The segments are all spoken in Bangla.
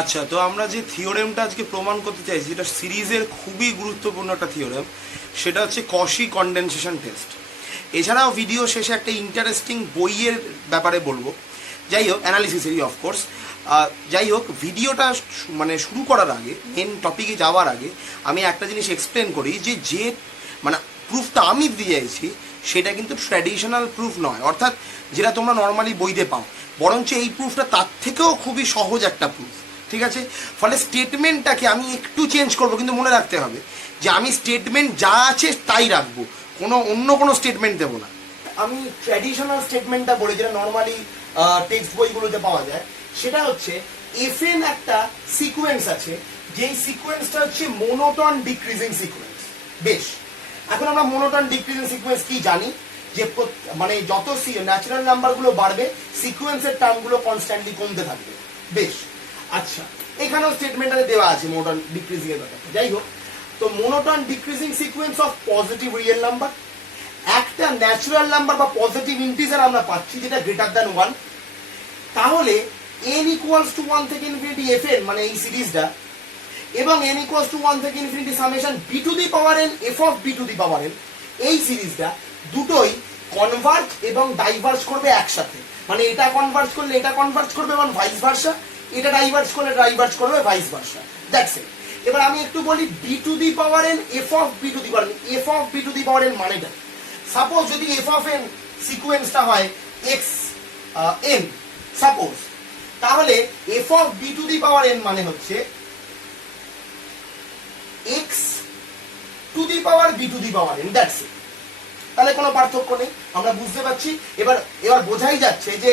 আচ্ছা, তো আমরা যে থিওরেমটা আজকে প্রমাণ করতে চাইছি, যেটা সিরিজের খুবই গুরুত্বপূর্ণ একটা থিওরেম, সেটা হচ্ছে কশি কনডেনসেশন টেস্ট। এছাড়াও ভিডিও শেষে একটা ইন্টারেস্টিং বইয়ের ব্যাপারে বলবো, যাই হোক অ্যানালিসিসেরই অফকোর্স। যাই হোক, ভিডিওটা মানে শুরু করার আগে, মেন টপিকে যাওয়ার আগে আমি একটা জিনিস এক্সপ্লেন করি যে মানে প্রুফটা আমি দিয়ে চাইছি সেটা কিন্তু ট্র্যাডিশনাল প্রুফ নয়, অর্থাৎ যেটা তোমরা নর্মালি বইতে পাও, বরঞ্চ এই প্রুফটা তার থেকেও খুবই সহজ একটা প্রুফ। ঠিক আছে, ফলে স্টেটমেন্টটাকে আমি একটু চেঞ্জ করবো, কিন্তু মনে রাখতে হবে যে আমি স্টেটমেন্ট যা আছে তাই রাখবো, অন্য কোনো স্টেটমেন্ট দেবো না। আমি ট্র্যাডিশনাল স্টেটমেন্টটা বলি, যেটা নর্মালি টেক্সট বইগুলোতে পাওয়া যায়, সেটা হচ্ছে এফএন একটা সিকোয়েন্স আছে, যেই সিকোয়েন্সটা হচ্ছে মোনোটন ডিক্রিজিং সিকোয়েন্স। বেশ, এখন আমরা মোনোটন ডিক্রিজিং সিকোয়েন্স কি জানি, যে মানে যত ন্যাচারাল নাম্বারগুলো বাড়বে সিকোয়েন্সের টার্মগুলো কনস্ট্যান্টলি কমতে থাকবে। বেশ, আচ্ছা, এখানেও স্টেটমেন্টটাতে দেওয়া আছে মোনোটন ডিক্রিজিং এর ব্যাপারটা। যাই হোক, তো monotone decreasing sequence of positive real number, একটা ন্যাচারাল নাম্বার বা পজিটিভ ইন্টিজার আমরা পাচ্ছি যেটা গ্রেটার দ্যান 1, তাহলে n ইকুয়ালস টু 1 থেকে ইনফিনিটি fn মানে এই সিরিজটা, এবং n ইকুয়ালস টু 1 থেকে infinity summation b two the power n f of b two the power n, এই সিরিজটা দুটোই কনভার্জ এবং ডাইভার্জ করবে একসাথে। মানে এটা কনভার্জ করলে এটা কনভার্জ করবে এবং ভাইস ভার্সা, এটা ডাইভার্জ করলে ডাইভার্জ করবে ভাইস ভার্সা। That's it. এবার আমি একটু বলি b two the power n f of b two the power n, f of b two the power n মানেটা, সাপোজ যদি f অফ n সিকোয়েন্সটা হয় x n সাপোজ, তাহলে f of b two the power n মানে হচ্ছে x two the power b two the power n। That's it. তাহলে কোনো পার্থক্য নেই, আমরা বুঝতে পারছি। এবার বোঝাই যাচ্ছে যে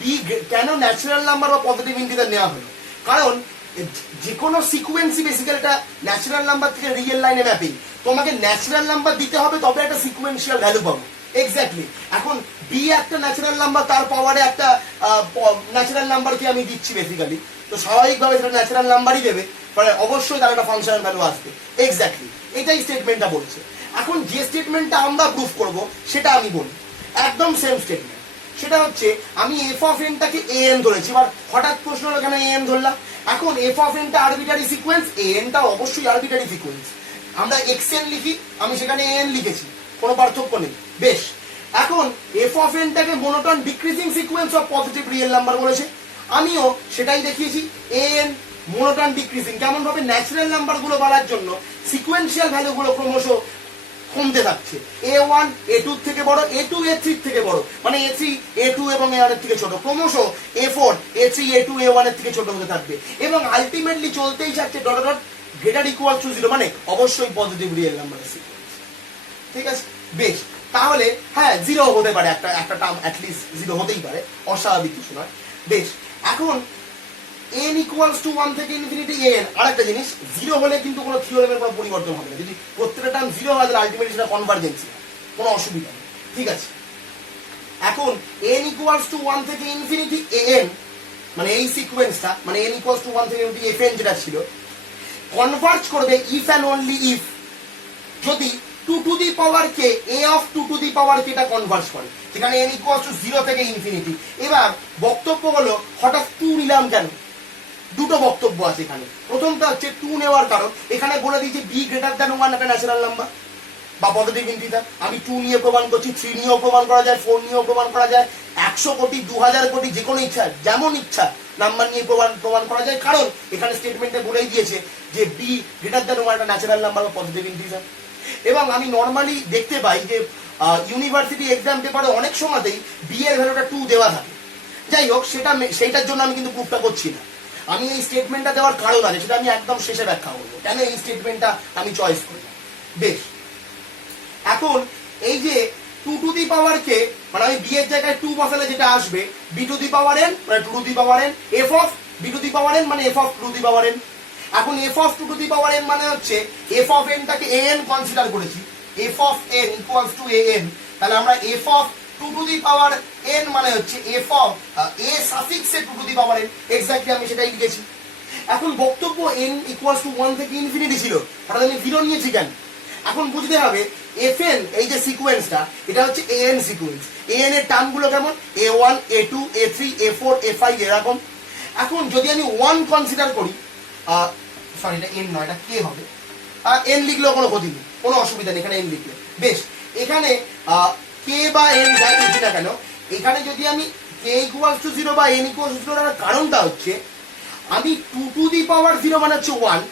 বি কেন ন্যাচারাল নাম্বার বা পজিটিভ ইন্টিজার নেওয়া হলো, কারণ যে কোনো সিকোয়েন্সই বেসিক্যালি একটা ন্যাচারাল নাম্বার থেকে রিয়েল লাইনে ম্যাপিং, তোমাকে ন্যাচারাল নাম্বার দিতে হবে তবে একটা সিকোয়েন্সিয়াল ভ্যালু পাবো। এক্স্যাক্টলি, এখন বি একটা ন্যাচারাল নাম্বার, তার পাওয়ারে একটা ন্যাচারাল নাম্বারকে আমি দিচ্ছি বেসিক্যালি, তো স্বাভাবিকভাবে সেটা ন্যাচারাল নাম্বারই দেবে, ফলে অবশ্যই তার একটা ফাংশনাল ভ্যালু আসবে। এক্স্যাক্টলি, এটাই স্টেটমেন্টটা বলছে। এখন যে স্টেটমেন্টটা আমরা প্রুফ করব সেটা আমি বলি, একদম সেম স্টেটমেন্ট। সেটা হচ্ছে আমি এফ অফ এনটাকে এ এন ধরেছি। এবার হঠাৎ প্রশ্ন হলো কেন এ এন ধরলাম? এখন এফ অফ এনটা আরবিটারি সিকোয়েন্স, এ এনটা অবশ্যই আরবিটারি সিকোয়েন্স। আমরা এক্স এন লিখি, আমি সেখানে এ এন লিখেছি, কোনো পার্থক্য নেই। বেশ, এখন এফ অফ এনটাকে monotone decreasing sequence of positive real number বলেছে, আমিও সেটাই দেখিয়েছি। এ এন মোনোটন ডিক্রিজিং, কেমন ভাবে ন্যাচারাল নাম্বারগুলো বাড়ার জন্য সিকোয়েন্সিয়াল ভ্যালুগুলো ক্রমশ কমতে থাকছে, A1 A2 থেকে বড়, A2 A3 থেকে বড়, মানে A3 A2 এবং A1 এর থেকে ছোট, ক্রমশ A4 A3 A2 A1 এর থেকে ছোট হতে থাকবে, এবং আলটিমেটলি চলতেই থাকছে dot dot greater equal to 0, মানে অবশ্যই পজিটিভ রিয়েল নাম্বারের সিকোয়েন্স। ঠিক আছে, বেশ, তাহলে হ্যাঁ 0 হতে পারে, একটা টার্ম অ্যাটলিস্ট 0 হতেই পারে, অস্বাভাবিক কিছু নয়। বেশ, এখন n ইকুয়ালস টু 1 থেকে ইনফিনিটি n, আরেকটা জিনিস, 0 হলে কিন্তু কোনো থিওরেমের কোনো পরিবর্তন হবে না। যদি প্রত্যেকটা টার্ম 0 হয় তাহলে আলটিমেটলি সেটা কনভার্জেন্সি, কোনো অসুবিধা নেই। ঠিক আছে, এখন n ইকুয়ালস টু 1 থেকে ইনফিনিটি an, মানে এই সিকোয়েন্সটা, মানে n ইকুয়ালস টু 1 থেকে ইনফিনিটি fn যেটা ছিল, কনভার্জ করবে ইফ অ্যান্ড অনলি ইফ যদি 2 to the power k a of 2 to the power k টা কনভার্জ করে, যেখানে n ইকুয়ালস টু 0 থেকে ইনফিনিটি। এবার বক্তব্য হলো হঠাৎ 2 নিলাম কেন? দুটো বক্তব্য আছে এখানে। প্রথমটা হচ্ছে 2 নেওয়ার কারণ, এখানে বলে দিয়েছে বি গ্রেটার দ্যান 1 একটা ন্যাচারাল নাম্বার বা পজিটিভ ইন্টিজার। আমি 2 নিয়ে প্রমাণ করছি, 3 নিয়েও প্রমাণ করা যায়, 4 নিয়েও প্রমাণ করা যায়, 100 কোটি 2000 কোটি যে কোনো ইচ্ছা, যেমন ইচ্ছা নাম্বার নিয়ে প্রমাণ করা যায়, কারণ এখানে স্টেটমেন্টে বলেই দিয়েছে যে বি গ্রেটার দ্যান 1 একটা ন্যাচারাল নাম্বার বা পজিটিভ ইন্টিজার। এবং আমি নর্মালি দেখতে পাই যে ইউনিভার্সিটি এক্সাম পেপারে অনেক সময়তেই বি এর ভ্যালুটা 2 দেওয়া থাকে। যাই হোক, সেইটার জন্য আমি কিন্তু প্রুফটা করছি না। আমি এই স্টেটমেন্টটা দেওয়ার কারণ আছে, সেটা আমি একদম শেষে ব্যাখ্যা করবো কেন এই স্টেটমেন্টটা আমি চয়েস করলাম। বেশ, এখন এই যে 2 টু দি পাওয়ার কে, মানে আমি বি এর জায়গায় 2 বসালে যেটা আসবে B to the power n, মানে 2 to the power n, F of B to the power n মানে F of 2 to the power n। এখন F of 2 to the power n মানে হচ্ছে এফ অফ n টাকে an কনসিডার করেছি, F of n equals to an, তাহলে আমরা F of 2 to the power n মানে হচ্ছে F of a suffix A 2 to the power n। Exactly আমি সেটাই লিখেছি। এখন বক্তব্য n ইকুয়ালস টু 1 থেকে ইনফিনিটি ছিল, হঠাৎ আমি 0 নিয়েছি কেন? এখন বুঝতে হবে fn এই যে সিকোয়েন্সটা, এটা হচ্ছে an সিকোয়েন্স। an এর টার্মগুলো কেমন? a1 a2 a3 a4 a5 এরকম। এখন যদি আমি 1 কনসিডার করি, সরি এটা n নয়, এটা k হবে, n লিখলেও কোনো ক্ষতি নেই, কোনো অসুবিধা নেই এখানে n লিখলে। বেশ, এখানে k বা n যাই লিখি না কেন, এখানে যদি আমি k = 0 বা n = 0 এর কারণটা হচ্ছে আমি 2 টু দি পাওয়ার 0 মানে হচ্ছে 1,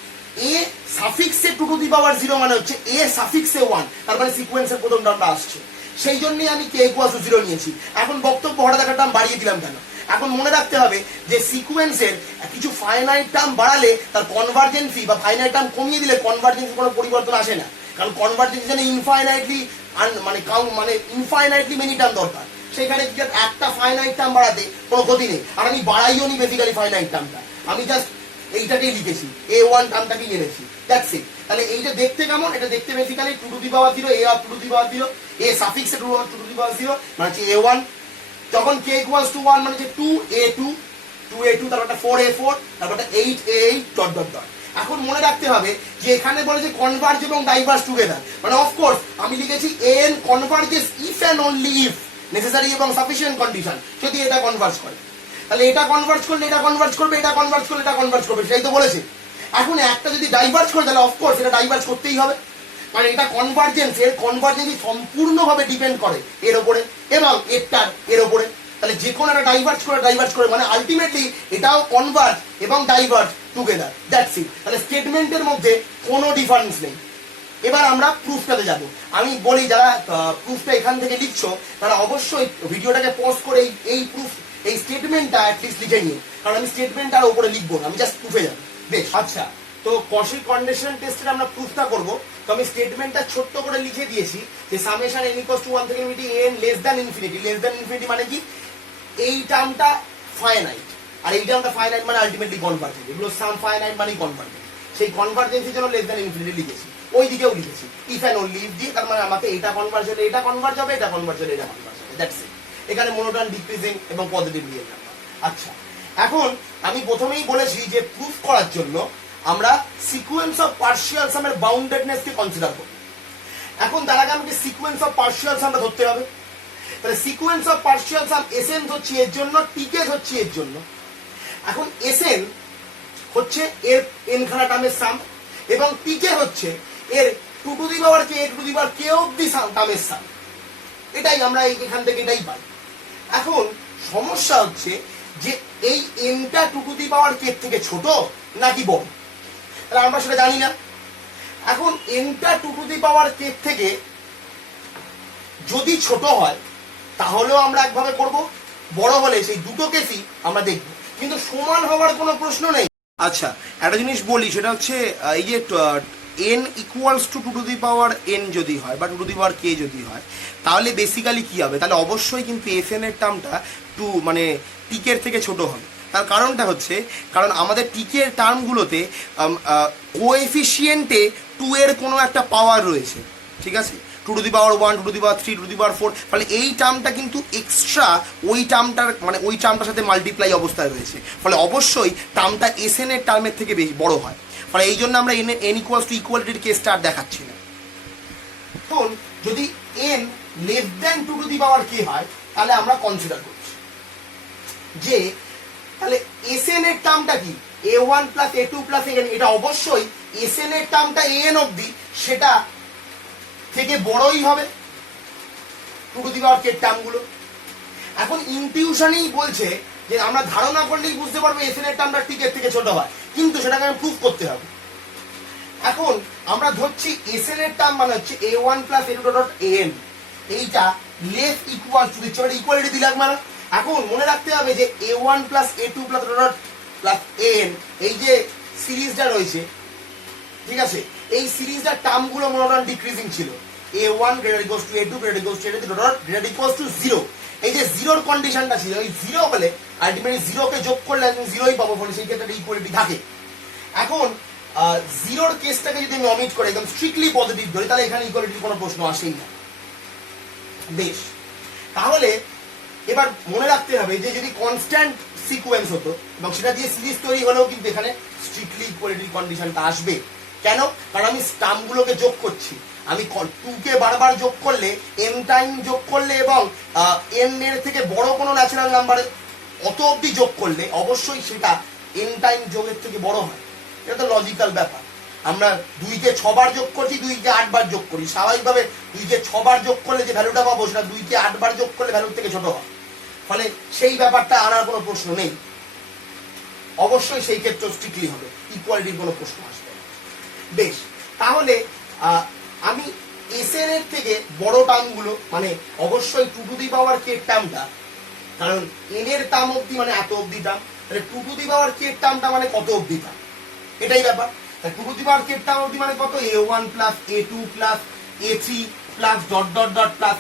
a সাফিক্সে 2 টু দি পাওয়ার 0 মানে হচ্ছে a সাফিক্সে 1, তার মানে সিকোয়েন্সের প্রথম টার্মটা আসছে, সেই জন্যই আমি k = 0 নিয়েছি। এখন বক্তব্য হঠাৎ একটা টার্ম বাড়িয়ে দিলাম কেন? এখন মনে রাখতে হবে যে সিকোয়েন্সের কিছু ফাইনাইট টার্ম বাড়ালে তার কনভার্জেন্সি বা ফাইনাইট টার্ম কমিয়ে দিলে কনভার্জেন্সি কোনো পরিবর্তন আসে না, কারণ কনভার্জেন্সি জন্য ইনফাইনাইটলি মানে ইনফাইনাইটলি মেনি টার্ম দরকার, সেখানে একটা ফাইনাইট টার্ম বাড়াতে কোনো ক্ষতি নেই। আর আমি বাড়াইও নি বেসিক্যালি ফাইনাইট টার্মটা, আমি জাস্ট এইটাকেই লিখেছি, a1 টার্মটাকেই এনেছি, দ্যাটস ইট। তাহলে এইটা দেখতে কেমন? এটা দেখতে basically 2 to the power 0, a of 2 to the power 0, a সাফিক্সে 2 টু দি পাওয়ার 0 মানে হচ্ছে a1, যখন k = 1 মানে হচ্ছে 2a2, 2a2 তারপর 4a4, তারপর 8a8 ডট ডট ডট। এখন মনে রাখতে হবে যে এখানে বলে যে কনভার্জ এবং ডাইভার্জ টুগেদার, মানে অফকোর্স আমি লিখেছি an কনভার্জেস if and only if necessary এবং সাফিসিয়েন্ট কন্ডিশন, যদি এটা কনভার্জ করে, তাহলে এটা কনভার্জ করলে এটা কনভার্জ করবে, এটা কনভার্জ করলে এটা কনভার্জ করবে, সেই তো বলেছে। এখন একটা যদি ডাইভার্জ করে তাহলে অফকোর্স এটা ডাইভার্জ করতেই হবে, মানে এটা কনভার্জেন্সের কনভার্জেন্সই সম্পূর্ণভাবে ডিপেন্ড করে এর ওপরে এবং এর ওপরে। তাহলে যে কোনো একটা ডাইভার্জ করে মানে আলটিমেটলি এটাও কনভার্জ এবং ডাইভার্জ টুগেদার, দ্যাটস ইট। তাহলে স্টেটমেন্টের মধ্যে কোনো ডিফারেন্স নেই। এবার আমরা প্রুফটাতে যাব। আমি বলি যারা প্রুফটা এখান থেকে লিখছো তারা অবশ্যই ভিডিওটাকে পজ করে এই প্রুফ এই স্টেটমেন্টটা অ্যাটলিস্ট লিখে নিও, কারণ আমি স্টেটমেন্ট আর উপরে লিখবো না, আমি জাস্ট প্রুফে যাবো। বেশ, আচ্ছা, তো কশি কন্ডিশন টেস্টের আমরা প্রুফটা করবো। তো আমি স্টেটমেন্টটা ছোট্ট করে লিখে দিয়েছি যে সামেশন n = 1 থেকে infinity n less than infinity মানে কি এই টার্মটা ফাইনাইট, আর এই টার্মটা ফাইনাইট মানে আলটিমেটলি কনভার্জেন্ট, এগুলো সাম ফাইনাইট মানেই কনভার্জেন্ট, সেই কনভার্জেন্সির জন্য লেস দ্যান ইনফিনিটি লিখেছি, ওই দিকেও লিখেছি ইফ অ্যান্ড অনলি ইফ দিয়ে, তার মানে আমাকে এটা কনভার্জ হলে এটা কনভার্জ হবে, এটা কনভার্জ হলে এটা কনভার্জ হবে, দ্যাটস ইট। এখানে মনোটন, ডিক্রিজিং এবং পজিটিভ রিয়েল নাম্বার। আচ্ছা, এখন আমি প্রথমেই বলেছি যে প্রুফ করার জন্য আমরা সিকোয়েন্স অফ পার্শিয়াল সামের বাউন্ডেডনেসকে কনসিডার করব। এখন তার আগে আমাকে সিকোয়েন্স অফ পার্শিয়াল সামটা ধরতে হবে। তাহলে sequence of partial sum SN হচ্ছে এর জন্য, টিকেজ হচ্ছে এর জন্য। এখন এসএন হচ্ছে এর এন খানা টার্মের সাম এবং টিকে হচ্ছে এর 2 to the power k, 2 to the power k অবধি টার্মের সাম। এটাই আমরা এখান থেকে এটাই পাই। এখন সমস্যা হচ্ছে যে এই এনটা 2 টু দি পাওয়ার k থেকে ছোট নাকি বড়, তাহলে আমরা সেটা জানি না। এখন এনটা 2 টু দি পাওয়ার k থেকে যদি ছোট হয় তাহলেও আমরা একভাবে করব, বড় হলে সেই দুটো কেসই আমরা দেখব, কিন্তু সমান হওয়ার কোনো প্রশ্ন নেই। আচ্ছা, একটা জিনিস বলি, সেটা হচ্ছে এই যে n = 2 to the power n যদি হয় বা 2 টু দি পাওয়ার k যদি হয়, তাহলে বেসিক্যালি কি হবে, তাহলে অবশ্যই কিন্তু এসএন এর টার্মটা 2 মানে টিকের থেকে ছোট হবে। তার কারণটা হচ্ছে কারণ আমাদের টিকের টার্মগুলোতে কোএফিসিয়েন্টে 2 এর কোনো একটা পাওয়ার রয়েছে, ঠিক আছে, 2 to the power 1, 2 to the power 3, 2 to the power 4, ফলে এই টার্মটা কিন্তু এক্সট্রা ওই টার্মটার মানে ওই টার্মটার সাথে মাল্টিপ্লাই অবস্থায় রয়েছে, ফলে অবশ্যই টার্মটা এসএন এর টার্মের থেকে বেশি বড় হয়, ফলে এই জন্য আমরা n = ইকুয়ালিটির কেসটা আর দেখাচ্ছি না। এখন যদি n less than 2 to the power k হয় তাহলে আমরা কনসিডার করছি যে তাহলে এসএন এর টার্মটা কি a1 + a2 + an, এটা অবশ্যই এসএন এর টার্মটা an অবধি সেটা থেকে বড়ই হবে 2 টু দি পাওয়ার k টার্মগুলো। এখন ইনটিউশনই বলছে যে আমরা ধারণা করলেই বুঝতে পারবো এসএন এর টার্মটা টিকের থেকে ছোট হয়, কিন্তু সেটাকে আমি প্রুফ করতে হবে। এখন আমরা ধরছি এসএন এর টার্ম মানে হচ্ছে a1 + a2 an, এইটা লেস ইকুয়াল টু দিচ্ছে, মানে ইকুয়ালিটি দিলাম মানে। এখন মনে রাখতে হবে যে a1 + a2 + an এই যে সিরিজটা রয়েছে, ঠিক আছে, এই সিরিজটার টার্মগুলো মনোটন ডিক্রিজিং ছিল, a1 > a2 > a3 > 0, এই যে জিরোর কন্ডিশনটা ছিল, ওই জিরো হলে আলটিমেটলি জিরোকে যোগ করলে আমি জিরোই পাবো, ফলে সেই ক্ষেত্রে ইকুয়ালিটি থাকে। এখন জিরোর কেসটাকে যদি আমি অমিট করে একদম স্ট্রিক্টলি পজিটিভ ধরি তাহলে এখানে ইকুয়ালিটির কোনো প্রশ্ন আসেই না। বেশ, তাহলে এবার মনে রাখতে হবে যে যদি কনস্ট্যান্ট সিকোয়েন্স হতো এবং সেটা দিয়ে সিরিজ তৈরি হলেও কিন্তু এখানে স্ট্রিক্টলি ইকুয়ালিটির কন্ডিশনটা আসবে। কেন? কারণ আমি টার্মগুলোকে যোগ করছি, আমি 2 কে বারবার যোগ করলে n টাইম যোগ করলে এবং n এর থেকে বড় কোনো ন্যাচারাল নাম্বার অত অবধি যোগ করলে অবশ্যই সেটা n টাইম যোগের থেকে বড় হয়। এটা তো লজিক্যাল ব্যাপার। আমরা 2-কে 6 বার যোগ করছি, 2-কে 8 বার যোগ করি, স্বাভাবিকভাবে 2-কে 6 বার যোগ করলে যে ভ্যালুটা পাবো সেটা 2-কে 8 বার যোগ করলে ভ্যালুর থেকে ছোট হয়। ফলে সেই ব্যাপারটা আনার কোনো প্রশ্ন নেই। অবশ্যই সেই ক্ষেত্রে স্ট্রিক্টলি হবে, ইকুয়ালিটির কোনো প্রশ্ন আসবে না। বেশ, তাহলে আমি এসএন এর থেকে বড় টার্মগুলো মানে অবশ্যই 2 টু দি পাওয়ার কে টার্মটা, কারণ এন এর টার্ম অবধি মানে এত অবধি টার্ম, তাহলে 2 টু দি পাওয়ার কে টার্মটা মানে কত অবধি টার্ম, এটাই ব্যাপার। 2 to the power K term অবধি মানে কত, a1 plus a2 plus a3 plus dot dot dot plus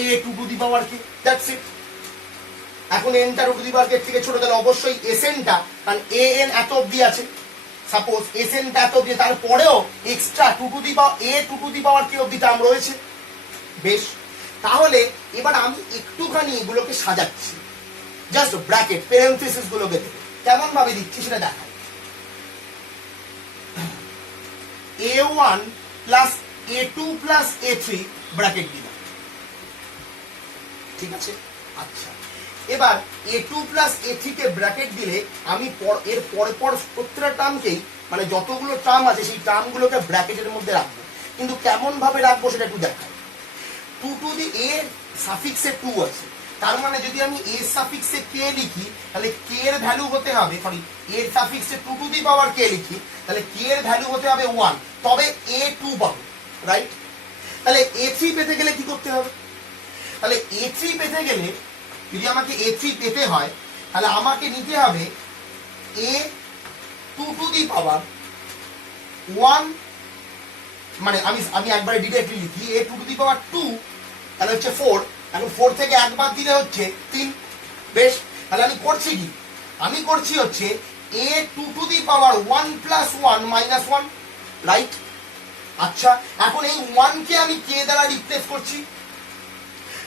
a2 to the power K, that's it. এখন এনটা টু দি পাওয়ার কে থেকে ছোট, তাহলে অবশ্যই এসএনটা, কারণ an এত অবধি আছে, সাপোজ এসএনটা এত অবধি, তারপরেও extra 2 to the power a2 to the power k অবধি টার্ম রয়েছে। বেশ, তাহলে এবার আমি একটুখানি এগুলোকে সাজাচ্ছি, জাস্ট ব্র্যাকেট প্যারেনথেসিস গুলোকে দেবো, কেমন ভাবে দিচ্ছি সেটা দেখাই। a1 plus a2 plus a3 bracket দিলাম, ঠিক আছে। আচ্ছা, এবার a2 প্লাস a3 কে ব্র্যাকেট দিলে আমি এর পর পর প্রত্যেকটা টার্মকেই মানে যতগুলো টার্ম আছে সেই টার্মগুলোকে ব্র্যাকেটের মধ্যে রাখবো, কিন্তু কেমন ভাবে রাখবো সেটা একটু দেখাই। 2 টু দি a সাফিক্সে 2 আছে, তার মানে যদি আমি a সাফিক্সে k লিখি তাহলে k এর ভ্যালু হতে হবে, সরি a সাফিক্সে 2 টু দি পাওয়ার k লিখি তাহলে k এর ভ্যালু হতে হবে 1, তবে a2 পাবো, রাইট। তাহলে a3 পেতে গেলে কি করতে হবে, তাহলে a3 পেতে গেলে যদি আমাকে a3 পেতে হয় তাহলে আমাকে নিতে হবে a2 টু দি পাওয়ার 1, মানে আমি একবারে ডিরেক্টলি লিখি a2 টু দি পাওয়ার 2, তাহলে হচ্ছে 4, এখন 4 থেকে একবার দিলে হচ্ছে 3। বেশ, তাহলে আমি করছি কি, আমি করছি হচ্ছে a2 to the power 1 plus 1 minus 1, right. আচ্ছা, এখন এই 1 কে আমি k দ্বারা রিপ্লেস করছি,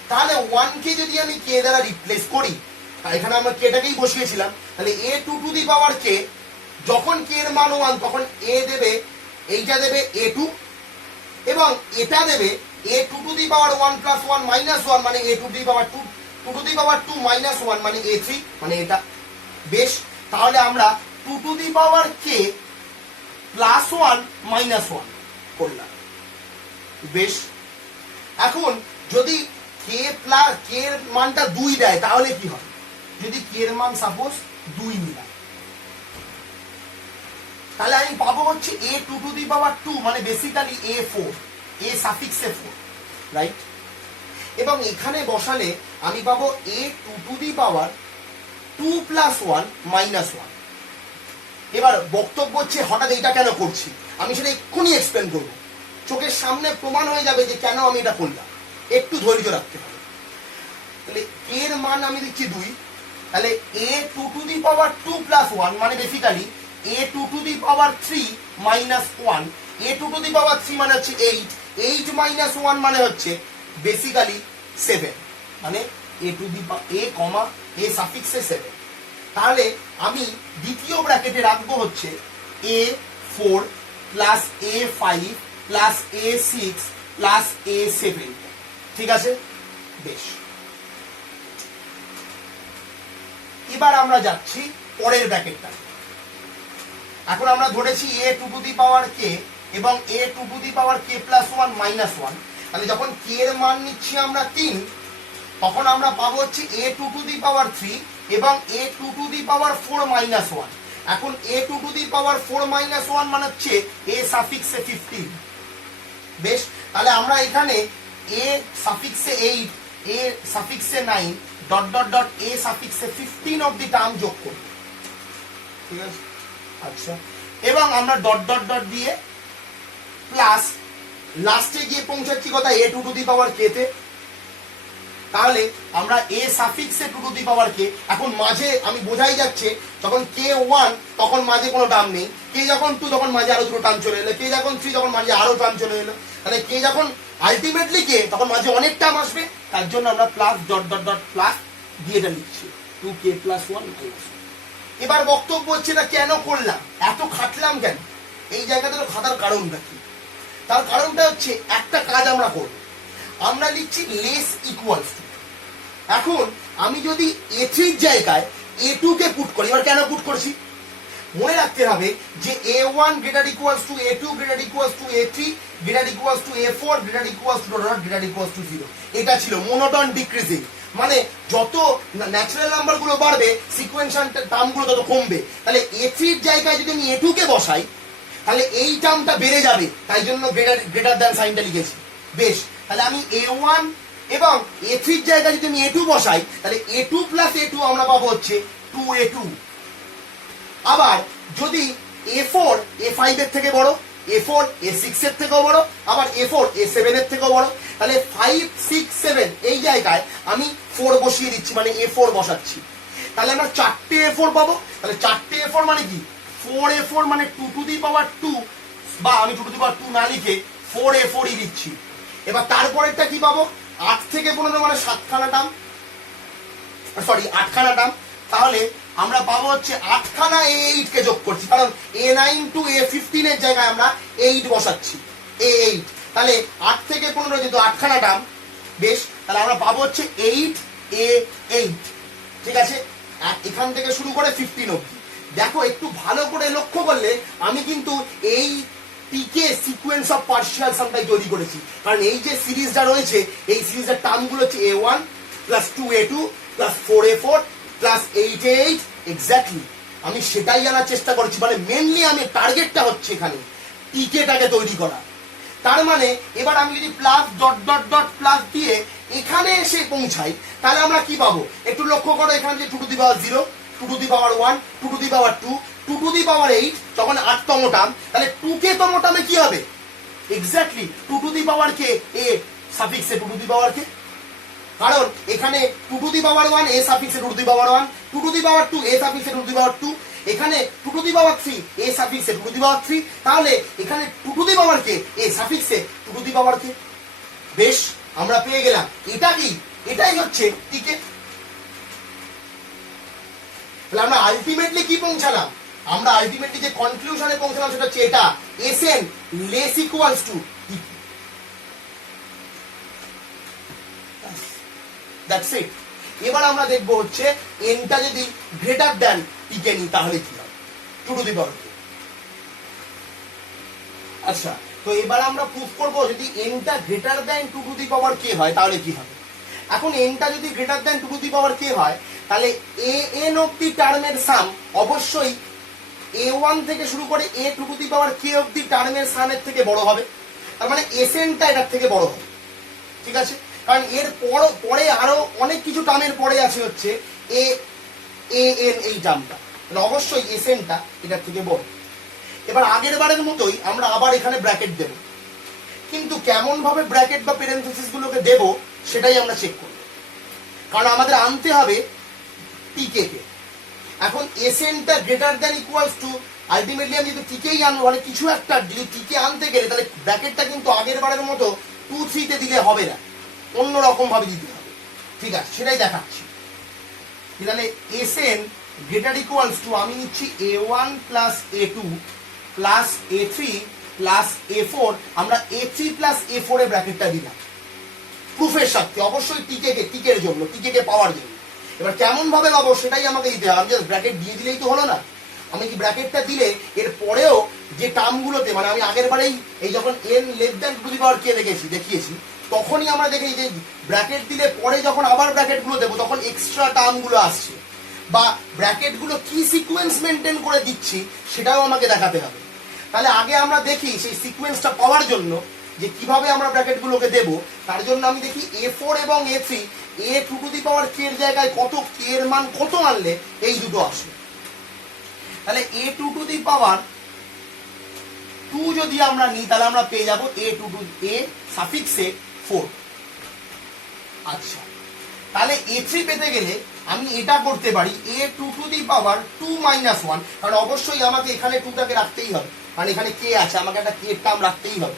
তাহলে 1 কে যদি আমি k দ্বারা রিপ্লেস করি, এখানে আমরা k টাকেই বসিয়েছিলাম, তাহলে a2 to the power k, যখন k এর মান 1 তখন a দেবে, এইটা দেবে a2, এবং এটা দেবে a2 to the power 1 plus 1 minus 1 মানে a2 to the power 2, 2 to the power 2 minus 1 মানে a3 মানে এটা। বেশ, তাহলে আমরা 2 to the power k plus 1 minus 1 করলাম। বেশ, এখন যদি k প্লাস k এর মানটা 2 দেয় তাহলে কি হবে, যদি k এর মান সাপোজ 2 নিলাম তাহলে আমি পাবো হচ্ছে a2 টু দি পাওয়ার 2 মানে বেসিক্যালি a4, a সাফিক্সে 4, রাইট। এবং এখানে বসালে আমি পাবো a2 to the power 2 plus 1 minus 1। এবার বক্তব্য হচ্ছে হঠাৎ এটা কেন করছি, আমি সেটা এক্ষুনি এক্সপ্লেন করবো, চোখের সামনে প্রমাণ হয়ে যাবে যে কেন আমি এটা করলাম, একটু ধৈর্য রাখতে হবে। তাহলে k এর মান আমি দিচ্ছি 2, তাহলে a2 to the power 2 plus 1 মানে basically a2 to the power 3 minus 1, a2 to the power 3 মানে হচ্ছে 8, 8 মাইনাস 1 মানে হচ্ছে বেসিক্যালি 7, মানে a to the a comma a সাফিক্সে 7। তাহলে আমি দ্বিতীয় ব্র্যাকেটে রাখবো হচ্ছে a4 plus a5 plus a6 plus a7, ঠিক আছে। বেশ, এবার আমরা যাচ্ছি পরের ব্র্যাকেটটা। এখন আমরা ধরেছি a2 to the power k এবং a2 to the power k plus 1 minus 1, তাহলে যখন k এর মান নিচ্ছি আমরা 3 তখন আমরা পাবো হচ্ছে a2 টু দি পাওয়ার 3 এবং a2 to the power 4 minus 1। এখন a2 to the power 4 minus 1 মানে হচ্ছে a সাফিক্সে 15। বেশ, তাহলে আমরা এখানে a সাফিক্সে 8, a সাফিক্সে 9 dot dot dot a সাফিক্সে 15 অবধি টার্ম যোগ করব, ঠিক আছে। আচ্ছা, এবং আমরা ডট ডট ডট দিয়ে প্লাস লাস্টে গিয়ে পৌঁছাচ্ছি কথা a2 to the power k তে, তাহলে আমরা a সাফিক্সে 2 টু দি পাওয়ার k। এখন মাঝে আমি বোঝাই যাচ্ছে যখন k 1 তখন মাঝে কোনো টার্ম নেই, k যখন 2 তখন মাঝে আরো দুটো টার্ম চলে এলো, k যখন 3 তখন মাঝে আরো টার্ম চলে এলো, তাহলে k যখন আলটিমেটলি k তখন মাঝে অনেক টার্ম আসবে, তার জন্য আমরা plus dot dot dot plus দিয়ে এটা লিখছি 2k প্লাস 1 মাইনাস 1। এবার বক্তব্য হচ্ছে এটা কেন করলাম, এত খাটলাম কেন, এই জায়গাতে তো খাতার কারণটা কি, তার কারণটা হচ্ছে একটা কাজ আমরা করব, আমরা লিখছি লেস ইকুয়ালস টু। এখন আমি যদি a3 এর জায়গায় a2 কে পুট করি। এবার কেন পুট করছি মনে রাখতে হবে যে a1 greater equals two a2 greater equals two a3 greater equals two a4 greater equals two dot greater equals two 0। এটা ছিল মোনোটন ডিক্রিজিং, মানে যত ন্যাচারাল নাম্বার গুলো বাড়বে সিকোয়েন্সিয়াল টার্ম গুলো তত কমবে। তাহলে a3 এর জায়গায় যদি আমি a2 কে বসাই তাহলে এই টার্মটা বেড়ে যাবে, তাই জন্য গ্রেটার দ্যান সাইনটা লিখেছি। বেশ, তাহলে আমি a1 এবং a3 এর জায়গায় যদি আমি a2 বসাই তাহলে a2 প্লাস a2 আমরা পাবো হচ্ছে 2a2। আবার যদি a4 a5 এর থেকে বড়, a4 a6 এর থেকেও বড়, আবার a4 a7 এর থেকেও বড়, তাহলে 5 6 7 এই জায়গায় আমি 4 বসিয়ে দিচ্ছি, মানে a4 বসাচ্ছি। তাহলে আমরা 4টে a4 পাবো। তাহলে 4টে a4 মানে কি 4a4 মানে 2 টু দি পাওয়ার 2, বা আমি 2 টু দি পাওয়ার 2 না লিখে 4a4 ই লিখছি। এবার তারপরেরটা কি পাবো 8 থেকে 15 মানে 7খানা টার্ম, সরি 8খানা টার্ম। তাহলে আমরা পাবো হচ্ছে 8খানা a8 কে যোগ করছি, কারণ a9 টু a15 এর জায়গায় আমরা 8 বসাচ্ছি, a8। তাহলে 8 থেকে 15 যেহেতু 8খানা টার্ম, বেশ, তাহলে আমরা পাবো হচ্ছে 8a8। ঠিক আছে, এখান থেকে শুরু করে 15 অবধি। দেখো একটু ভালো করে লক্ষ্য করলে আমি কিন্তু এই টিকে সিকোয়েন্স অফ পার্শিয়াল সামটাই তৈরি করেছি, কারণ এই যে সিরিজটা রয়েছে এই সিরিজের টার্মগুলো হচ্ছে a1 plus 2a2 plus 4a4 plus 8a8 exactly. আমি সেটাই জানার চেষ্টা করছি, মানে মেনলি আমি টার্গেটটা হচ্ছে এখানে টিকেটাকে তৈরি করা। তার মানে এবার আমি যদি plus dot dot dot plus দিয়ে এখানে এসে পৌঁছাই তাহলে আমরা কি পাবো একটু লক্ষ্য করো। এখানে যে 2 to the power 0, 2 to the power 1, 2 to the power 2, 2 to the power 8, তখন 8তম টার্ম। তাহলে 2k তম টার্মে কি হবে exactly 2 to the power k a সাফিক্সে 2 টু দি পাওয়ার কে, কারণ এখানে 2 টু দি পাওয়ার 1 a সাফিক্সে 2 to the power 1, 2 to the power 2 a সাফিক্সে 2 টু দি পাওয়ার 2, এখানে 2 টু দি পাওয়ার 3 a সাফিক্সে 2 টু দি পাওয়ার 3, তাহলে এখানে 2 to the power k a সাফিক্সে 2 টু দি পাওয়ার কে। বেশ, আমরা পেয়ে গেলাম এটা কি, এটাই হচ্ছে টিকে। তাহলে আমরা আলটিমেটলি কি পৌঁছালাম, আমরা আলটিমেটলি যে কনক্লুশনে পৌঁছালাম সেটা হচ্ছে এটা Sn লেস ইকুয়ালস টু টিকে। That's it. এবার আমরা দেখবো হচ্ছে এনটা যদি গ্রেটার দ্যান টিকে নিই তাহলে কি হবে 2 টু দি পাওয়ার কে। আচ্ছা, তো এবার আমরা প্রুফ করব যদি এনটা greater than 2 to the power কে হয় তাহলে কি হবে। এখন এনটা যদি greater than 2 to the power কে হয় তাহলে an অবধি টার্মের সাম অবশ্যই a1 থেকে শুরু করে a 2 to the power k অবধি টার্মের সামের থেকে বড় হবে। তার মানে Snটা এটার থেকে বড় হবে। ঠিক আছে, কারণ এর পরে আরো অনেক কিছু টার্মের পরে আছে হচ্ছে an এই টার্মটা, তাহলে অবশ্যই Snটা এটার থেকে বড়। এবার আগের বারের মতোই আমরা আবার এখানে ব্র্যাকেট দেব, কিন্তু কেমন ভাবে ব্র্যাকেট বা প্যারেনথেসিস গুলোকে দেব সেটাই আমরা চেক করব, কারণ আমাদের আনতে হবে টিকে কে। এখন Snটা greater than equals to ultimately আমি যদি টিকেই আনবো, মানে কিছু একটা যদি টিকে আনতে গেলে তাহলে ব্র্যাকেটটা কিন্তু আগের বারের মতো 2 3 তে দিলে হবে না, অন্য রকম ভাবে দিতে হবে। ঠিক আছে, সেটাই দেখাচ্ছি। তাহলে Sn গ্রেটার ইকুয়ালস টু আমি নিচ্ছি a1 plus a2 plus a3 plus a4, আমরা a3 প্লাস a4 এর ব্র্যাকেটটা দিলাম প্রুফের সাথে, অবশ্যই টিকের জন্য, টিকে পাওয়ার জন্য। এবার কেমন ভাবে পাবো সেটাই আমাকে দিতে হবে, আমি জাস্ট ব্র্যাকেট দিয়ে দিলেই তো হলো না। আমি কি ব্র্যাকেটটা দিলে এর পরেও যে টার্মগুলোতে, মানে আমি আগের বারেই এই যখন n less than 2 to the power k দেখিয়েছি তখনই আমরা দেখি যে ব্র্যাকেট দিলে পরে যখন আবার ব্র্যাকেটগুলো দেবো তখন এক্সট্রা টার্মগুলো আসছে, বা ব্র্যাকেটগুলো কি সিকোয়েন্স মেনটেন করে দিচ্ছি সেটাও আমাকে দেখাতে হবে। তাহলে আগে আমরা দেখি সেই সিকোয়েন্সটা পাওয়ার জন্য যে কিভাবে আমরা ব্র্যাকেটগুলোকে দেব। তার জন্য আমি দেখি a4 এবং a3 a 2 to the power k এর জায়গায় কত k এর মান কত আনলে এই দুটো আসবে। তাহলে a 2 টু দি পাওয়ার 2 যদি আমরা নিই তাহলে আমরা পেয়ে যাব a 2 টু a সাফিক্সে 4। আচ্ছা, তাহলে a3 পেতে গেলে আমি এটা করতে পারি a 2 to the power 2 minus 1, কারণ অবশ্যই আমাকে এখানে 2টাকে রাখতেই হবে, কারণ এখানে k আছে, আমাকে একটা k এর টার্ম রাখতেই হবে।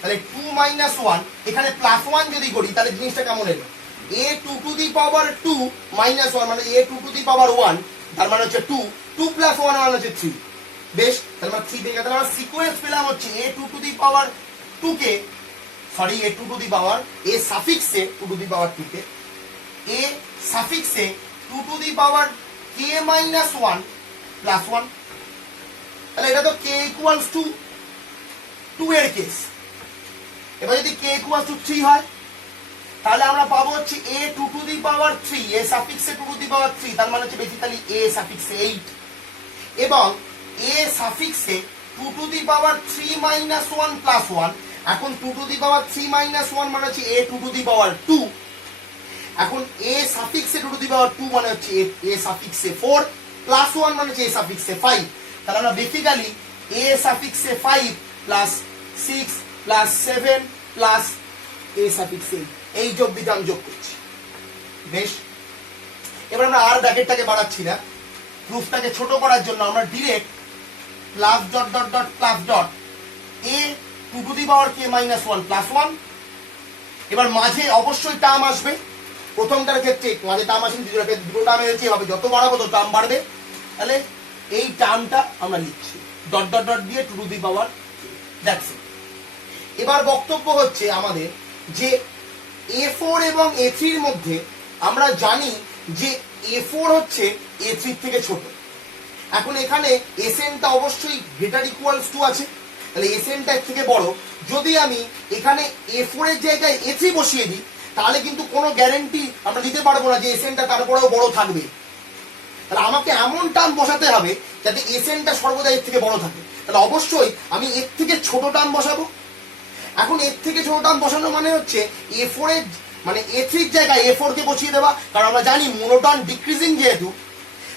তাহলে 2 মাইনাস 1, এখানে প্লাস 1 যদি করি তাহলে জিনিসটা কেমন এলো a 2 to the power 2 minus 1 মানে a 2 টু দি পাওয়ার 1, তার মানে হচ্ছে 2, 2 প্লাস 1 মানে হচ্ছে 3। বেশ, তাহলে আমরা 3 পেয়ে গেলাম। তাহলে আমরা সিকোয়েন্স পেলাম হচ্ছে a 2 to the power 2 K, sorry a 2 to the power a সাফিক্সে 2 to the power 2 K, a সাফিক্সে 2 to the power K minus one plus one. তাহলে এটা তো কে ইকুয়ালস টু 2 এর কেস। এবার যদি কে ইকুয়ালস টু 3 হয় তাহলে আমরা পাবো হচ্ছে a 2 to the power 3, a সাফিক্সে 2 টু দি পাওয়ার 3, তার মানে হচ্ছে বেসিক্যালি a সাফিক্সে 8, এবং a সাফিক্সে 2 to the power 3 minus 1 plus 1। এখন 2 টু দি পাওয়ার 3 মাইনাস 1 মানে হচ্ছে a 2 টু দি পাওয়ার 2। এখন a সাফিক্সে 2 টু দি পাওয়ার 2 মানে হচ্ছে a সাফিক্সে 4 প্লাস 1 মানে হচ্ছে a সাফিক্সে 5। তাহলে আমরা basically a সাফিক্সে 5 plus 6 plus 7 plus a সাফিক্সে এই যোগ দিকে আমি যোগ করছি। বেশ, এবার আমরা আর ব্র্যাকেটটাকে বাড়াচ্ছি না, প্রুফটাকে ছোট করার জন্য আমরা direct plus dot dot dot plus dot a 2 to the power k minus 1 plus 1। এবার মাঝে অবশ্যই টার্ম আসবে, প্রথমটার ক্ষেত্রে মাঝে টার্ম আসেনি, দুটো টার্ম এসেছে, এভাবে যত বাড়াবো তত টার্ম বাড়বে। তাহলে এই টার্মটা আমরা লিখছি ডট ডট ডট দিয়ে 2 to the power that's it. এবার বক্তব্য হচ্ছে আমাদের যে a4 এবং a3 এর মধ্যে আমরা জানি যে a4 হচ্ছে a3 থেকে ছোট। এখন এখানে SN টা অবশ্যই গ্রেটার ইকুয়ালস টু আছে, তাহলে SN টা এর থেকে বড়। যদি আমি এখানে a4 এর জায়গায় a3 বসিয়ে দিই তাহলে কিন্তু কোনো গ্যারান্টি আমরা দিতে পারবো না যে SN টা তারপরেও বড় থাকবে। তাহলে আমাকে এমন টার্ম বসাতে হবে যাতে SN টা সর্বদা এর থেকে বড় থাকে। তাহলে অবশ্যই আমি এর থেকে ছোট টার্ম বসাবো। এখন এর থেকে ছোট টার্ম বসানো মানে হচ্ছে a4 এর মানে a3 এর জায়গায় a4 কে বসিয়ে দেওয়া, কারণ আমরা জানি মোনোটন ডিক্রিজিং যেহেতু।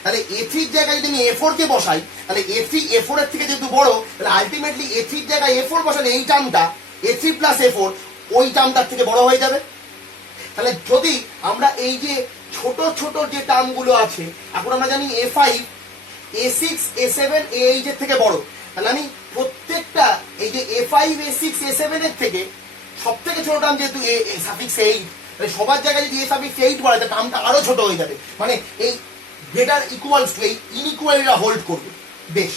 তাহলে a3 এর জায়গায় যদি আমি a4 কে বসাই তাহলে a3 a4 এর থেকে যেহেতু বড়, তাহলে আলটিমেটলি a3 এর জায়গায় a4 বসালে এই টার্মটা a3 প্লাস a4 ওই টার্মটার থেকে বড় হয়ে যাবে। তাহলে যদি আমরা এই যে ছোট ছোট যে টার্মগুলো আছে, এখন আমরা জানি a5 a6 a7 a8 এর থেকে বড়, তাহলে আমি প্রত্যেকটা এই যে a5 a6 a7 এর থেকে সব থেকে ছোট টার্ম যেহেতু a সাফিক্স 8, তাহলে সবার জায়গায় যদি a সাফিক্স 8 বলে তাহলে টার্মটা আরো ছোট হয়ে যাবে, মানে এই গ্রেটার ইকুয়ালস টু এই ইনইকুয়ালিটিটা হোল্ড করবে। বেশ,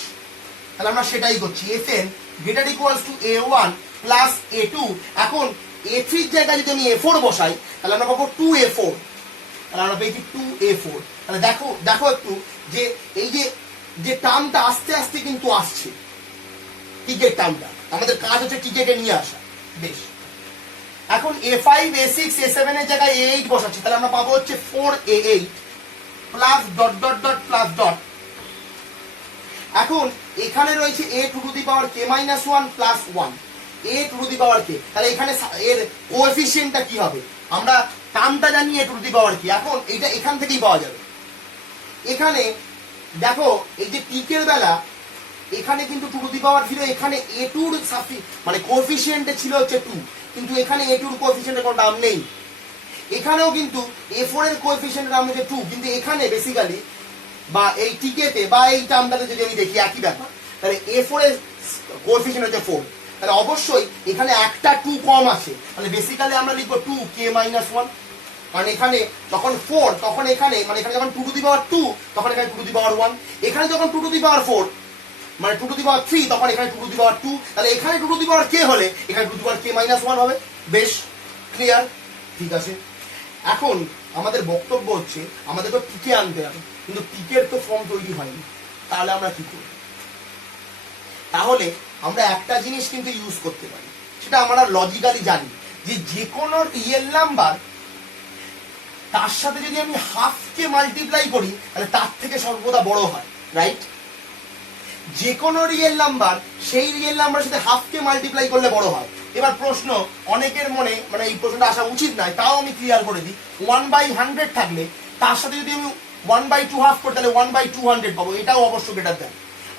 তাহলে আমরা সেটাই করছি, SN greater equals two a1 plus a2। এখন a3 এর জায়গায় যদি আমি a4 বসাই তাহলে আমরা পাবো 2a4, তাহলে আমরা পেয়েছি 2a4। তাহলে দেখো দেখো একটু যে এই যে টার্মটা আস্তে আস্তে কিন্তু আসছে, টিকেট টার্মটা আমাদের কাজ হচ্ছে টিকেটে নিয়ে আসা। বেশ, এখন a5 a6 a7 এর জায়গায় a8 বসাচ্ছি, তাহলে আমরা পাবো হচ্ছে 4a8 plus dot dot dot plus dot. এখন এখানে রয়েছে a to to the power k minus 1 plus 1, a to to the power k। তাহলে এখানে এর কোএফিসিয়েন্টটা কি হবে? আমরা টার্মটা জানি a to to the power k, এখন এইটা এখান থেকেই পাওয়া যাবে। এখানে দেখো এই যে টিকের বেলা এখানে কিন্তু 2 টু দি পাওয়ার 0, এখানে a2 এর মানে কোএফিসিয়েন্টে ছিল হচ্ছে 2, কিন্তু এখানে a2 এর কোএফিসিয়েন্টের কোনো টার্ম নেই। এখানেও কিন্তু a4 এর কোএফিসিয়েন্টের নাম হচ্ছে 2, কিন্তু এখানে বেসিক্যালি বা এই টিকেতে বা এই টার্মটাতে যদি আমি দেখি একই ব্যাপার, তাহলে a4 এর কোএফিসিয়েন্ট হচ্ছে 4, তাহলে অবশ্যই এখানে একটা 2 কম আছে, তাহলে বেসিক্যালি আমরা লিখবো 2k মাইনাস 1, কারণ এখানে যখন 4 তখন এখানে মানে এখানে যখন 2 টু দি পাওয়ার 2 তখন এখানে 2 টু দি পাওয়ার 1, এখানে যখন 2 টু দি পাওয়ার 4 মানে 2 টু দি পাওয়ার 3 তখন এখানে 2 টু দি পাওয়ার 2, তাহলে এখানে 2 টু দি পাওয়ার k হলে এখানে 2 to the power k minus 1 হবে। বেশ ক্লিয়ার, ঠিক আছে। এখন আমাদের বক্তব্য হচ্ছে আমাদের তো টিকে আনতে হবে, কিন্তু টিকের তো ফর্ম তৈরি হয়নি, তাহলে আমরা কি করব? তাহলে আমরা একটা জিনিস কিন্তু ইউজ করতে পারি, সেটা আমরা লজিক্যালি জানি যে যে কোনো রিয়েল নাম্বার তার সাথে যদি আমি হাফকে মাল্টিপ্লাই করি তাহলে তার থেকে সর্বদা বড় হয়, রাইট? যে কোনো রিয়েল নাম্বার সেই রিয়েল নাম্বারের সাথে হাফকে মাল্টিপ্লাই করলে বড় হয়। এবার প্রশ্ন অনেকের মনে মানে এই প্রশ্নটা আসা উচিত নয়, তাও আমি ক্লিয়ার করে দিই, 1/100 থাকলে তার সাথে যদি আমি 1/2 হাফ করি তাহলে 1/200 পাবো, এটাও অবশ্যই গ্রেটার দেন।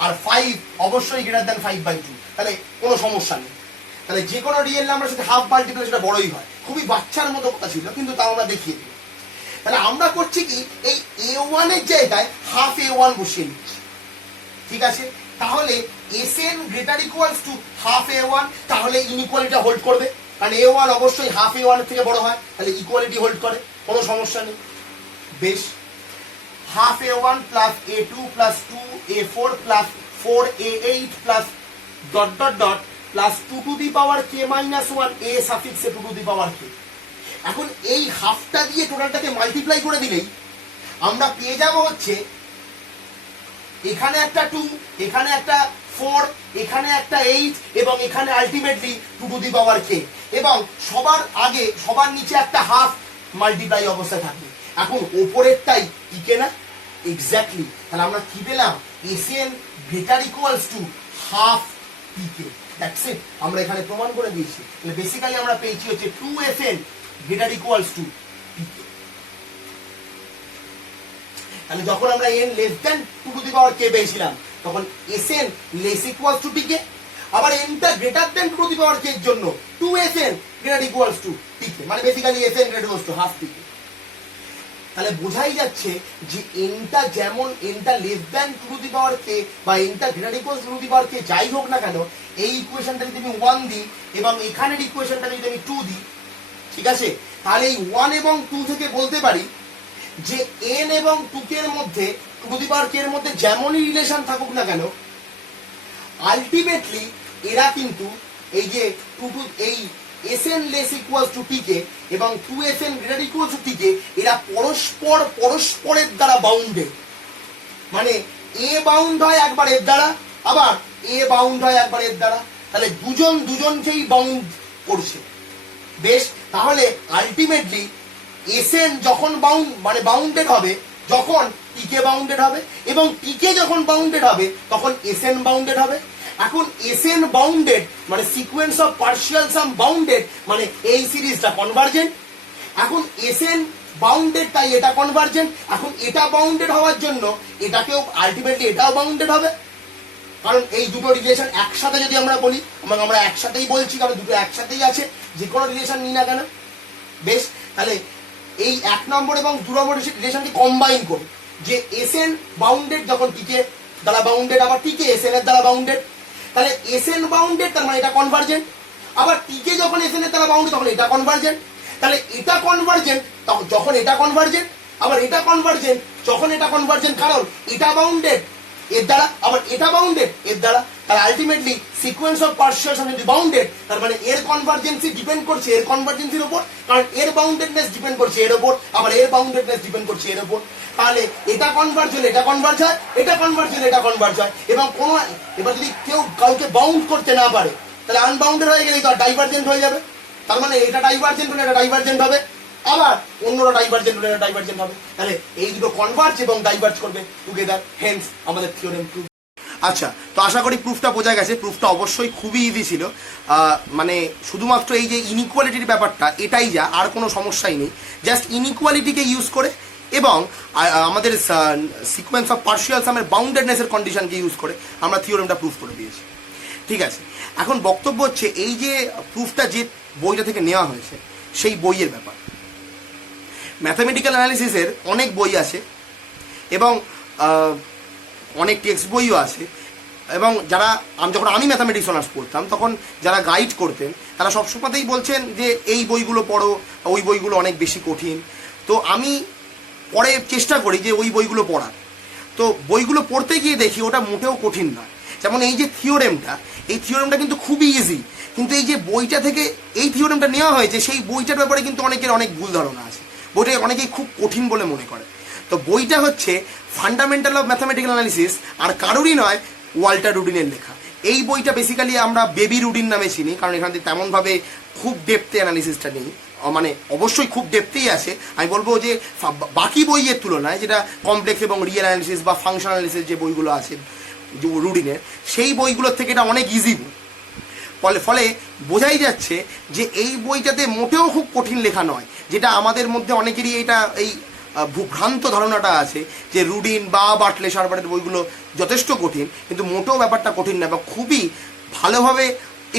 আর 5 অবশ্যই গ্রেটার দেন 5/2, তাহলে কোনো সমস্যা নেই। তাহলে যে কোনো রিয়েল নাম্বারের সাথে হাফ মাল্টিপ্লাই সেটা বড়ই হয়। খুবই বাচ্চার মতো কথা ছিল, কিন্তু তাও আমরা দেখিয়ে দিই। তাহলে আমরা করছি কি, এই a1 এর জায়গায় হাফ a1 বসিয়ে নিচ্ছি, ঠিক আছে? তাহলে SN greater equals to half a1, তাহলে ইনইকুয়ালিটিটা হোল্ড করবে, কারণ a1 অবশ্যই হাফ a1 এর থেকে বড় হয়, তাহলে ইকুয়ালিটি হোল্ড করে, কোনো সমস্যা নেই। বেশ, half a1 plus a2 plus 2a4 plus 4a8 plus dot dot dot plus 2 to the power k minus 1 a সাফিক্সে 2 টু দি পাওয়ার k। এখন এই হাফটা দিয়ে টোটালটাকে মাল্টিপ্লাই করে দিলেই আমরা পেয়ে যাব হচ্ছে এখানে একটা 2, এখানে একটা 4, এখানে একটা 8 এবং এখানে ultimately 2 to the power k, এবং সবার আগে সবার নিচে একটা হাফ মাল্টিপ্লাই অবস্থায় থাকবে। এখন ওপরেরটাই পিকে না? এক্স্যাক্টলি। তাহলে আমরা কি পেলাম? Sn greater equals to half PK. That's it, আমরা এখানে প্রমাণ করে দিয়েছি। তাহলে বেসিক্যালি আমরা পেয়েছি হচ্ছে 2Sn গ্রেটার ইকুয়ালস টু পিকে। তাহলে যখন আমরা n less than 2 to the power k পেয়েছিলাম তখন Sn less equals to pk, আবার n টা greater than 2 to the power k এর জন্য 2Sn greater equals to pk, মানে basically Sn greater equals to half pk। তাহলে বোঝাই যাচ্ছে যে nটা যেমন nটা less than 2 to the power k বা nটা greater equals to 2 to the power k যাই হোক না কেন, এই ইকুয়েশনটা যদি আমি 1 দিই এবং এখানের ইকুয়েশনটা যদি আমি 2 দিই, ঠিক আছে, তাহলে এই 1 এবং 2 থেকে বলতে পারি যে n এবং 2k এর মধ্যে 2 টু দি পাওয়ার k এর মধ্যে যেমনই রিলেশন থাকুক না কেন, আলটিমেটলি এরা কিন্তু এই যে এই Sn less equals to pk এবং 2Sn greater equals to pk এরা পরস্পরের দ্বারা বাউন্ডেড। মানে a বাউন্ড হয় একবার এর দ্বারা, আবার a বাউন্ড হয় একবার এর দ্বারা, তাহলে দুজনকেই বাউন্ড করছে। বেশ, তাহলে আলটিমেটলি Sn যখন বাউন্ডেড হবে যখন pk বাউন্ডেড হবে, এবং pk যখন বাউন্ডেড হবে তখন Sn বাউন্ডেড হবে। এখন Sn বাউন্ডেড মানে sequence of partial some bounded, মানে এই সিরিজটা কনভার্জেন্ট। এখন Sn বাউন্ডেড তাই এটা কনভার্জেন্ট। এখন এটা বাউন্ডেড হওয়ার জন্য এটাকেও আলটিমেটলি এটাও বাউন্ডেড হবে, কারণ এই দুটো রিলেশন একসাথে যদি আমরা বলি, আমরা একসাথেই বলছি কারণ দুটো একসাথেই আছে, যে কোনো রিলেশন নিই না কেন। বেশ, তাহলে এই 1 নম্বর এবং 2 নম্বর রিলেশনকে কম্বাইন করি যে Sn বাউন্ডেড যখন pk দ্বারা বাউন্ডেড, আবার pk Sn এর দ্বারা বাউন্ডেড, তাহলে Sn বাউন্ডেড তার মানে এটা কনভার্জেন্ট, আবার pk যখন Sn এর দ্বারা বাউন্ডেড তখন এটা কনভার্জেন্ট। তাহলে এটা কনভার্জেন্ট যখন এটা কনভার্জেন্ট, আবার এটা কনভার্জেন্ট যখন এটা কনভার্জেন্ট, কারণ এটা বাউন্ডেড এর দ্বারা, আবার এটা বাউন্ডেড এর দ্বারা। তাহলে আলটিমেটলি সিকোয়েন্স অফ পার্শিয়াল সাম যদি বাউন্ডেড, তার মানে এর কনভার্জেন্সি ডিপেন্ড করছে এর কনভার্জেন্সির উপর, কারণ এর বাউন্ডেডনেস ডিপেন্ড করছে এর উপর, আবার এর বাউন্ডেডনেস ডিপেন্ড করছে এর উপর। তাহলে এটা কনভার্জ হলে এটা কনভার্জ হয়, এটা কনভার্জ হলে এটা কনভার্জ হয়। এবং কোনো এবার যদি কেউ কাউকে বাউন্ড করতে না পারে তাহলে আনবাউন্ডেড হয়ে গেলেই তো ডাইভার্জেন্ট হয়ে যাবে। তার মানে এটা ডাইভার্জেন্ট হলে এটা ডাইভার্জেন্ট হবে, আবার অন্যরা ডাইভার্জেন্ট হলে এটা ডাইভার্জেন্ট হবে। তাহলে এই দুটো কনভার্জ এবং ডাইভার্জ করবে টুগেদার, হেন্স আমাদের থিওরেম প্রুফ। আচ্ছা, তো আশা করি প্রুফটা বোঝা গেছে। প্রুফটা অবশ্যই খুবই ইজি ছিল, মানে শুধুমাত্র এই যে ইনইকুয়ালিটির ব্যাপারটা এটাই যা, আর কোনো সমস্যাই নেই। জাস্ট ইনইকুয়ালিটিকে ইউজ করে এবং আমাদের সিকোয়েন্স অফ পার্শিয়াল সামের বাউন্ডেডনেসের কন্ডিশনকে ইউজ করে আমরা থিওরেমটা প্রুফ করে দিয়েছি। ঠিক আছে, এখন বক্তব্য হচ্ছে এই যে প্রুফটা যে বইটা থেকে নেওয়া হয়েছে সেই বইয়ের ব্যাপার। ম্যাথামেটিক্যাল অ্যানালিসিসের অনেক বই আছে এবং অনেক টেক্সট বইও আছে, এবং যখন আমি ম্যাথামেটিক্স অনার্স পড়তাম তখন যারা গাইড করতেন তারা সবসময়তেই বলছেন যে এই বইগুলো পড়ো, ওই বইগুলো অনেক বেশি কঠিন। তো আমি পরে চেষ্টা করি যে ওই বইগুলো পড়ার, তো বইগুলো পড়তে গিয়ে দেখি ওটা মোটেও কঠিন নয়। যেমন এই যে থিওরেমটা কিন্তু খুবই ইজি, কিন্তু এই যে বইটা থেকে এই থিওরেমটা নেওয়া হয়েছে সেই বইটার ব্যাপারে কিন্তু অনেকের অনেক ভুল ধারণা আছে, বইটা অনেকেই খুব কঠিন বলে মনে করে। তো বইটা হচ্ছে ফান্ডামেন্টাল অফ ম্যাথামেটিক্যাল অ্যানালিসিস, আর কারোরই নয়, ওয়াল্টার রুডিনের লেখা। এই বইটা বেসিক্যালি আমরা বেবি রুডিন নামে চিনি, কারণ এখান থেকে তেমনভাবে খুব ডেপথে অ্যানালিসিসটা নেই, মানে অবশ্যই খুব ডেপথেই আছে। আমি বলবো যে বাকি বইয়ের তুলনায় যেটা কমপ্লেক্স এবং রিয়েল অ্যানালিসিস বা ফাংশন অ্যানালিসিস যে বইগুলো আছে রুডিনের, সেই বইগুলোর থেকে এটা অনেক ইজি বই। ফলে বোঝাই যাচ্ছে যে এই বইটাতে মোটেও খুব কঠিন লেখা নয়, যেটা আমাদের মধ্যে অনেকেরই এই ভ্রান্ত ধারণাটা আছে যে রুডিন বা বাটলে শার্পারের বইগুলো যথেষ্ট কঠিন, কিন্তু মোটেও ব্যাপারটা কঠিন না, বা খুবই ভালোভাবে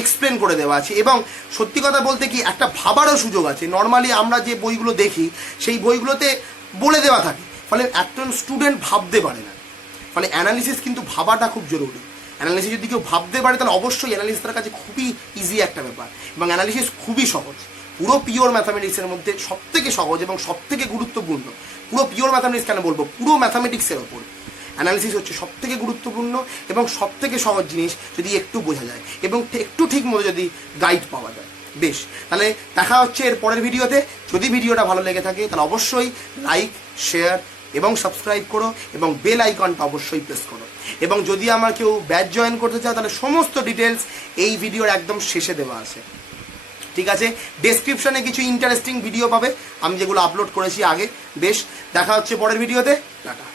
এক্সপ্লেন করে দেওয়া আছে। এবং সত্যি কথা বলতে কি একটা ভাবারও সুযোগ আছে। নর্মালি আমরা যে বইগুলো দেখি সেই বইগুলোতে বলে দেওয়া থাকে, ফলে একজন স্টুডেন্ট ভাবতে পারে না। মানে অ্যানালিসিস কিন্তু ভাবাটা খুব জরুরি। অ্যানালিসিস যদি কেউ ভাবতে পারে তাহলে অবশ্যই অ্যানালিসিস তার কাছে খুবই ইজি একটা ব্যাপার, এবং অ্যানালিসিস খুবই সহজ। পুরো পিওর ম্যাথামেটিক্সের মধ্যে সবথেকে সহজ এবং সবথেকে গুরুত্বপূর্ণ, পুরো পিওর ম্যাথামেটিক্স কেন বলবো, পুরো ম্যাথামেটিক্সের ওপর অ্যানালিসিস হচ্ছে সবথেকে গুরুত্বপূর্ণ এবং সবথেকে সহজ জিনিস যদি একটু বোঝা যায় এবং একটু ঠিক মতো যদি গাইড পাওয়া যায়। বেশ, তাহলে দেখা হচ্ছে এর পরের ভিডিওতে। যদি ভিডিওটা ভালো লেগে থাকে তাহলে অবশ্যই লাইক, শেয়ার, এবং সাবস্ক্রাইব করো এবং বেল আইকনটা অবশ্যই প্রেস করো। এবং যদি আমার কেউ ব্যাচ জয়েন করতে চাও তাহলে সমস্ত ডিটেলস এই ভিডিওর একদম শেষে দেওয়া আছে, ঠিক আছে? ডেসক্রিপশনে কিছু ইন্টারেস্টিং ভিডিও পাবে আমি যেগুলো আপলোড করেছি আগে। বেশ, দেখা হচ্ছে পরের ভিডিওতে। টাটা।